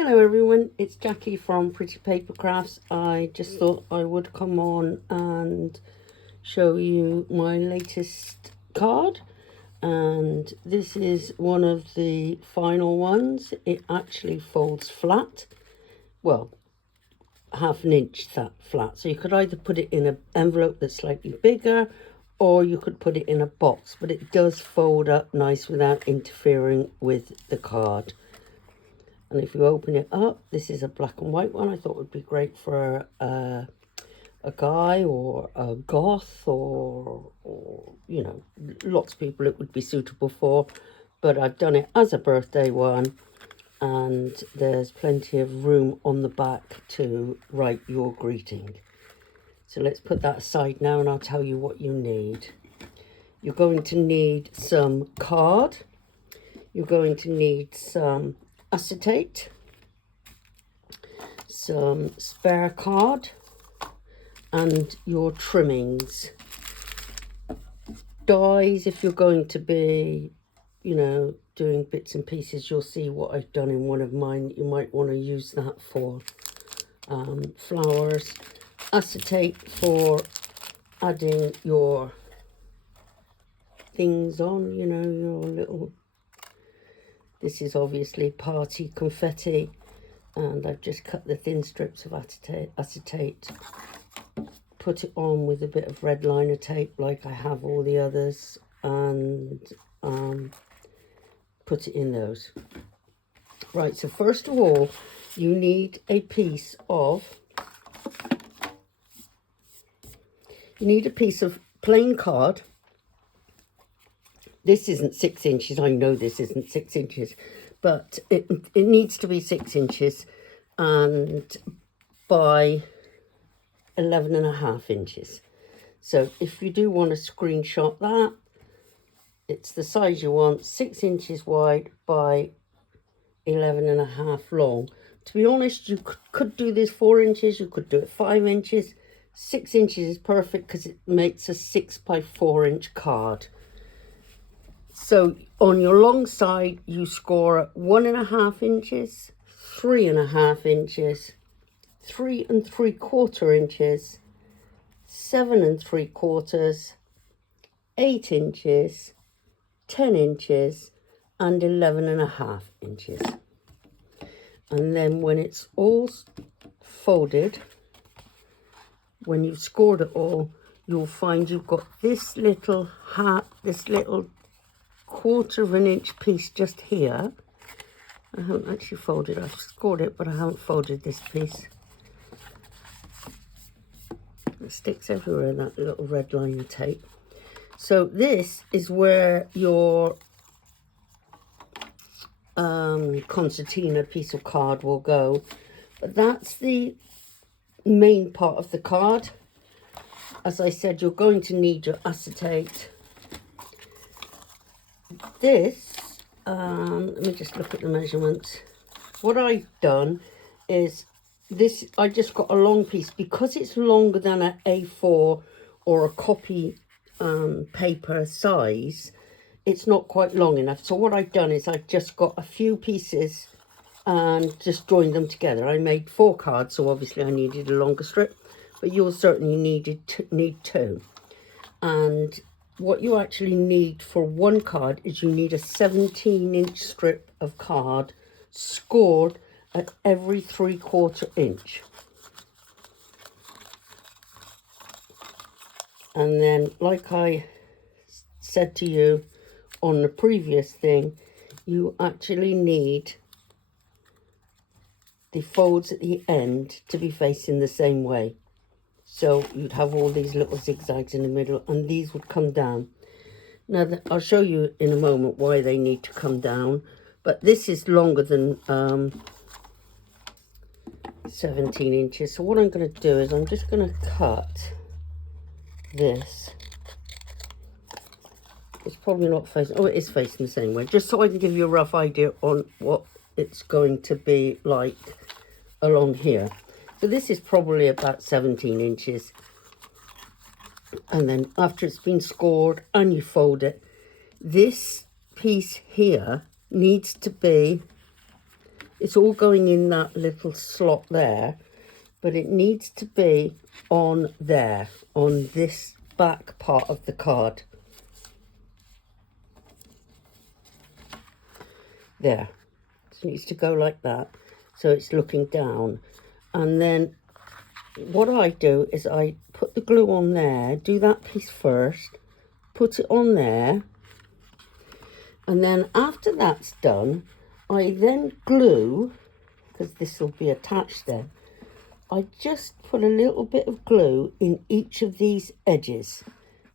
Hello everyone, it's Jacky from Pretty Paper Crafts. I just thought I would come on and show you my latest card, and this is one of the final ones. It actually folds flat, well, half an inch flat, so you could either put it in an envelope that's slightly bigger or you could put it in a box, but it does fold up nice without interfering with the card. And if you open it up, this is a black and white one. I thought would be great for a guy or a goth or you know, lots of people it would be suitable for. But I've done it as a birthday one, and there's plenty of room on the back to write your greeting. So let's put that aside now, and I'll tell you what you need. You're going to need some card. You're going to need some acetate, some spare card, and your trimmings. Dies, if you're going to be, you know, doing bits and pieces, you'll see what I've done in one of mine. You might want to use that for flowers. Acetate for adding your things on, you know, your little... This is obviously party confetti, and I've just cut the thin strips of acetate, put it on with a bit of red liner tape like I have all the others, and put it in those. Right, so first of all, you need a piece of plain card. This isn't 6 inches. I know this isn't 6 inches, but it needs to be 6 inches and by 11.5 inches. So if you do want to screenshot that, it's the size you want, 6 inches wide by 11.5 long. To be honest, you could do this 4 inches, you could do it 5 inches. 6 inches is perfect because it makes a 6 by 4 inch card. So on your long side, you score at 1.5 inches, 3.5 inches, 3 3/4 inches, 7 3/4, 8 inches, 10 inches, and 11.5 inches. And then when it's all folded, when you've scored it all, you'll find you've got this little 1/4 inch piece just here. I haven't actually folded, I've scored it, but I haven't folded this piece. It sticks everywhere, that little red line of tape. So this is where your concertina piece of card will go, but that's the main part of the card. As I said, you're going to need your acetate. This, let me just look at the measurements. What I've done is this, I just got a long piece because it's longer than an A4 or a copy paper size. It's not quite long enough. So what I've done is I've just got a few pieces and just joined them together. I made 4 cards, so obviously I needed a longer strip, but you'll certainly need 2. And what you actually need for one card is you need a 17-inch strip of card scored at every 3/4 inch. And then, like I said to you on the previous thing, you actually need the folds at the end to be facing the same way. So you'd have all these little zigzags in the middle, and these would come down. Now, I'll show you in a moment why they need to come down, but this is longer than 17 inches. So what I'm going to do is I'm just going to cut this. It's probably not facing, oh, it is facing the same way, just so I can give you a rough idea on what it's going to be like along here. So this is probably about 17 inches. And then after it's been scored and you fold it, this piece here needs to be It's all going in that little slot there, but it needs to be on there, on this back part of the card. There. It needs to go like that, so it's looking down. And then what I do is I put the glue on there, do that piece first, put it on there, and then after that's done, I then glue, because this will be attached then, I just put a little bit of glue in each of these edges,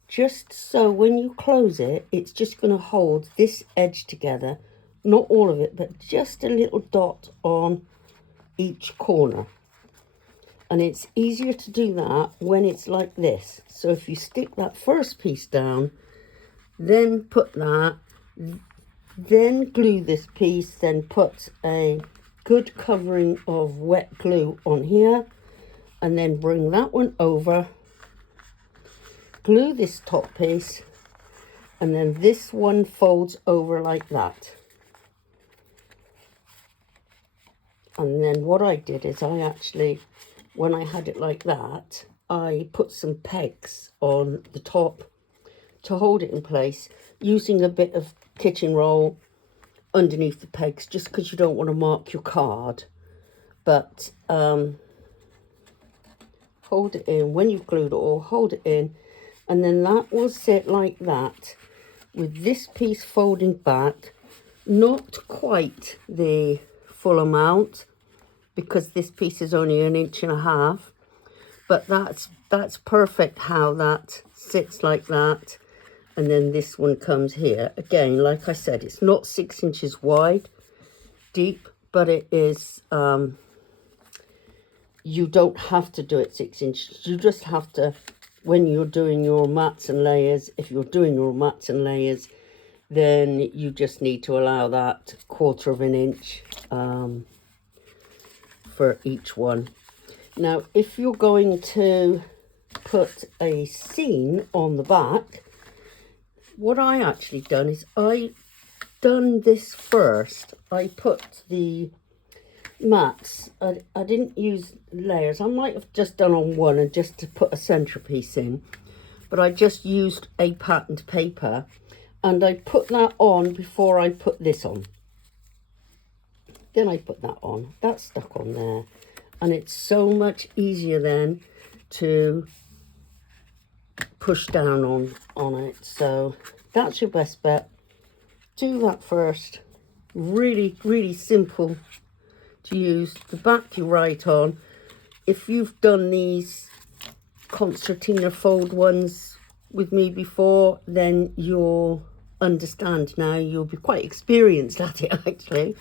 just so when you close it, it's just going to hold this edge together, not all of it, but just a little dot on each corner. And it's easier to do that when it's like this. So if you stick that first piece down, then put that, then glue this piece, then put a good covering of wet glue on here, and then bring that one over, glue this top piece, and then this one folds over like that. And then what I did is I actually, when I had it like that, I put some pegs on the top to hold it in place, using a bit of kitchen roll underneath the pegs, just because you don't want to mark your card. But hold it in. When you've glued it all, hold it in, and then that will sit like that, with this piece folding back, not quite the full amount, because this piece is only 1.5 inches, but that's perfect how that sits like that. And then this one comes here again. Like I said, it's not 6 inches wide deep, but it is you don't have to do it 6 inches. You just have to, when you're doing your mats and layers, if you're doing your mats and layers, then you just need to allow that 1/4 inch for each one. Now, if you're going to put a seam on the back, what I actually done is I done this first. I put the mats, I didn't use layers. I might have just done on one and just to put a centerpiece in, but I just used a patterned paper, and I put that on before I put this on. Then I put that on. That's stuck on there, and it's so much easier then to push down on it. So that's your best bet. Do that first. Really, really simple to use. The back you write on. If you've done these concertina fold ones with me before, then you'll understand now. You'll be quite experienced at it actually.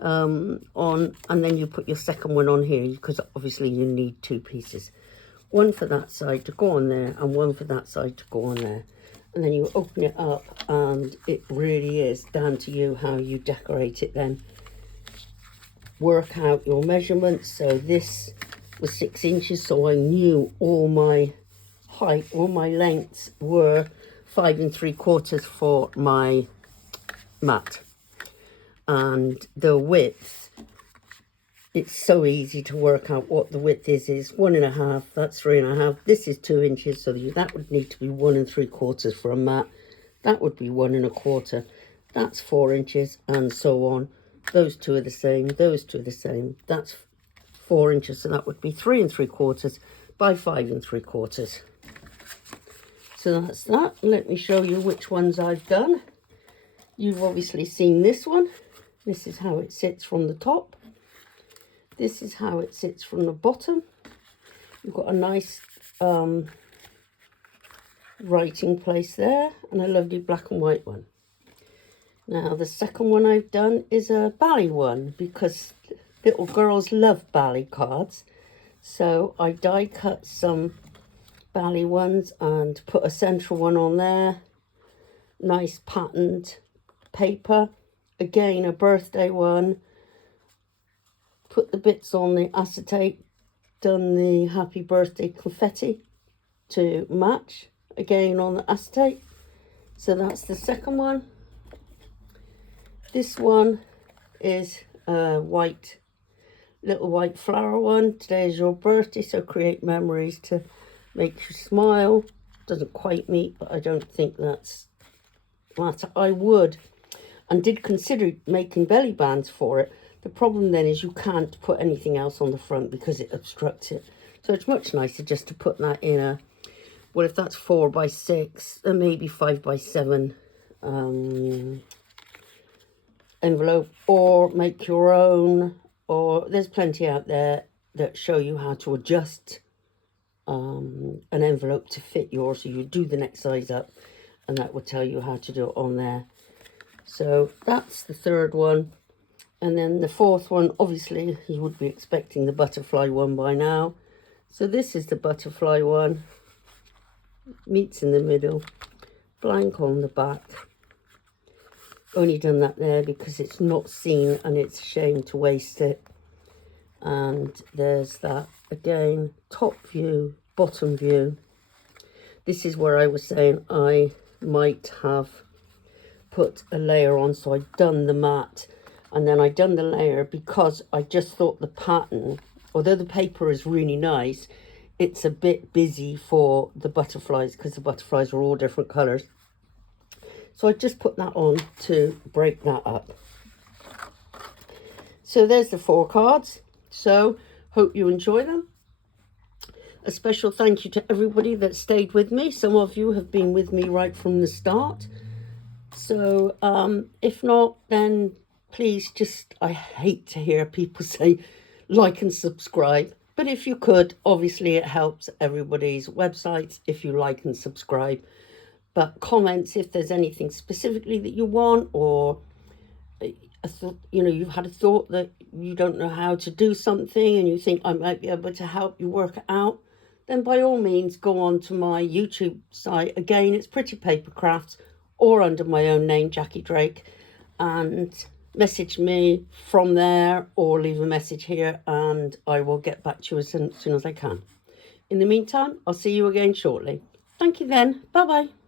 And then you put your second one on here, because obviously you need 2 pieces. One for that side to go on there, and one for that side to go on there. And then you open it up, and it really is down to you how you decorate it then. Work out your measurements. So this was 6 inches, so I knew all my height, all my lengths were 5 3/4 for my mat. And the width, it's so easy to work out what the width is 1.5, that's 3.5, this is 2 inches, so that would need to be 1 3/4 for a mat, that would be 1 1/4, that's 4 inches, and so on. Those two are the same, those two are the same, that's 4 inches, so that would be 3 3/4 by 5 3/4. So that's that. Let me show you which ones I've done. You've obviously seen this one. This is how it sits from the top. This is how it sits from the bottom. You've got a nice writing place there, and a lovely black and white one. Now the second one I've done is a ballet one, because little girls love ballet cards. So I die cut some ballet ones and put a central one on there. Nice patterned paper. Again, a birthday one. Put the bits on the acetate. Done the happy birthday confetti to match. Again on the acetate. So that's the second one. This one is little white flower one. Today is your birthday, so create memories to make you smile. Doesn't quite meet, but I don't think that's matter. I would and did consider making belly bands for it. The problem then is you can't put anything else on the front because it obstructs it. So it's much nicer just to put that in a, well, if that's 4 by 6 and maybe 5 by 7 envelope, or make your own, or there's plenty out there that show you how to adjust an envelope to fit yours. So you do the next size up and that will tell you how to do it on there. So that's the third one. And then the fourth one, obviously you would be expecting the butterfly one by now. So this is the butterfly one. Meets in the middle, blank on the back. Only done that there because it's not seen and it's a shame to waste it. And there's that again, top view, bottom view. This is where I was saying I might have put a layer on. So I'd done the mat and then I'd done the layer because I just thought the pattern, although the paper is really nice, it's a bit busy for the butterflies because the butterflies are all different colours. So I just put that on to break that up. So there's the 4 cards. So hope you enjoy them. A special thank you to everybody that stayed with me. Some of you have been with me right from the start. So if not, then please just, I hate to hear people say like and subscribe. But if you could, obviously it helps everybody's websites if you like and subscribe. But comments if there's anything specifically that you want, or you've had a thought that you don't know how to do something and you think I might be able to help you work it out, then by all means go on to my YouTube site. Again, it's Pretty Paper Crafts, or under my own name, Jackie Drake, and message me from there or leave a message here and I will get back to you as soon as I can. In the meantime, I'll see you again shortly. Thank you then. Bye bye.